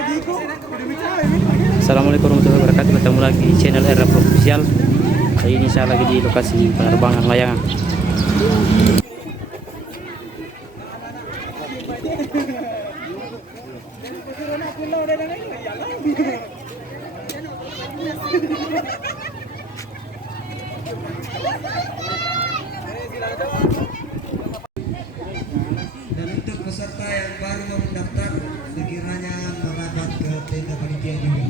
Assalamualaikum warahmatullahi wabarakatuh. Ketemu lagi di channel Era Official. Hari ini saya lagi di lokasi penerbangan layangan. Dan untuk peserta yang baru mau mendaftar, sekiranya merapat ke tenda panitia juga.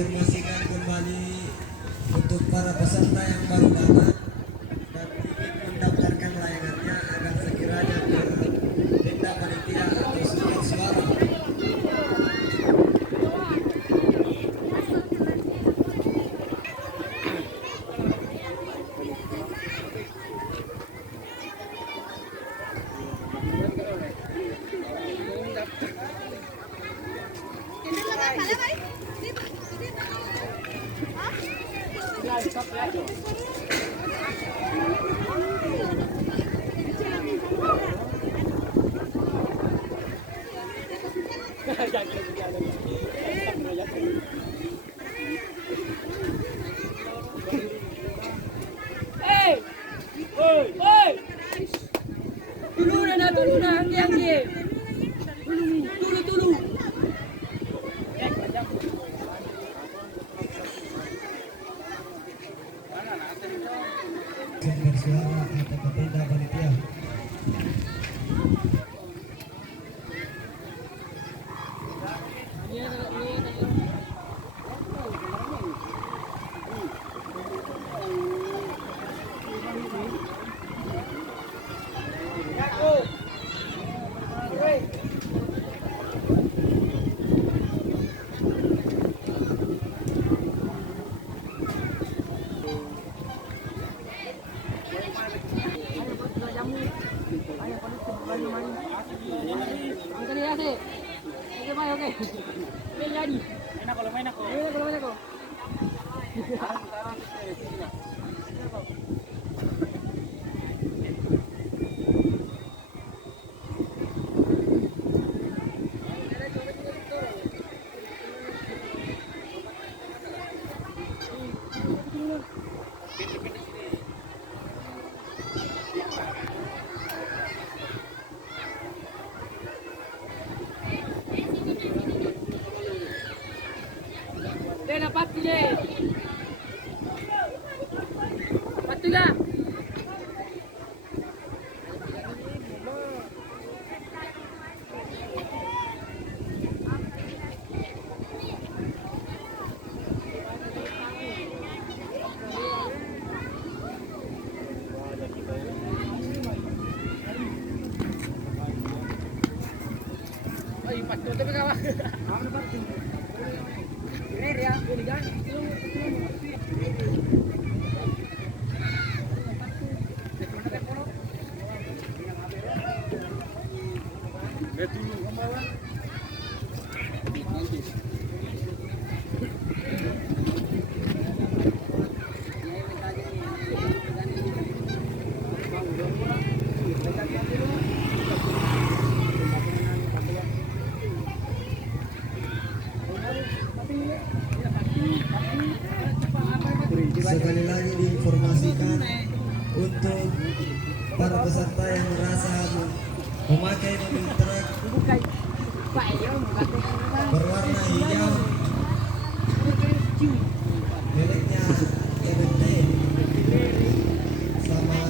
Informasikan kembali untuk para peserta yang baru datang dan ingin mendaftarkan layangannya agar sekiranya ke tenda panitia atau surat suara. Bersuara atau ke tenda panitia. Sekali lagi diinformasikan untuk para peserta yang merasa memakai mobil truk berwarna hijau miliknya TBT sama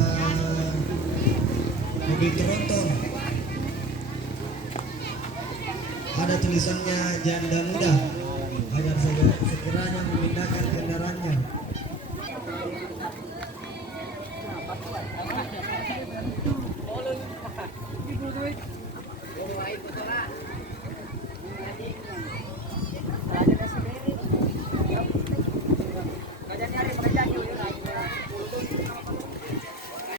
mobil tronton ada tulisannya janda muda agar sekiranya memindahkan kendaraannya.